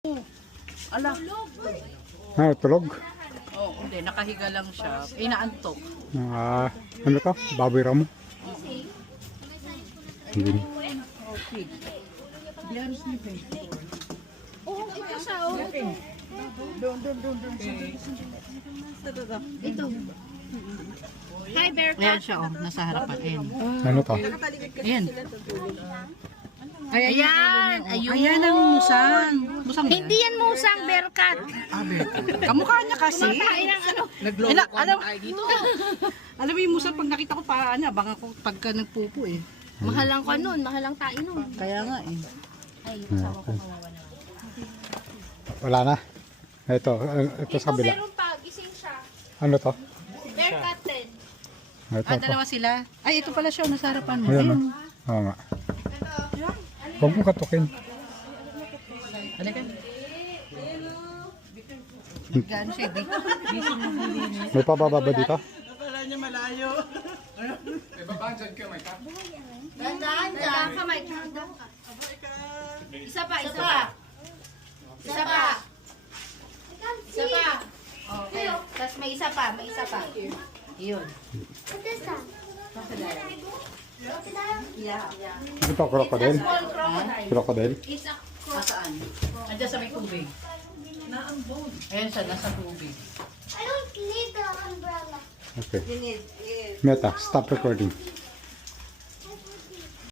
Ala. Tulog? Oo, hindi. Nakahiga lang siya. Inaantok. Ano to? Baboy ramo? Hindi. Okay. Biyaris ni Ben. Oo, ito siya. Oh, ito. Doon. Ito. Hi, Berka. Ayan siya, oh. Nasa harapan. Ayan. Ano to? Ayan. Ayan. Ayun. Ayan ang musang. Musang ba yan? Hindi yan musang, Berkat. Kamukha niya kasi. Ilang ano? Alam mo yung musang, pag nakita ko pa, baka ko pagka nagpupo eh. Mahalang ka nun. Mahalang tayo nun. Kaya nga eh. Ay, kasama ko kawawa na. Wala na. Ito sa kabila. Meron pa. Gising siya. Ano to? Berkat din. Ito. Dalawa sila. Ay, ito pala siya. Nasa harapan mo. Ayan. Ayun. Oo nga. Huwag mo katukin. Halika. Gaano siya? May pababa ba dito? Dandaan dyan. Kamay. Isa pa. Isa pa. Okay. Tapos may isa pa. Yun. Ito, crocodile. Small crocodile. Crocodile. It's a Saan? Andiyan sa may tubig. Ayan siya, nasa tubig. I don't need the umbrella. Okay. Meta, stop recording.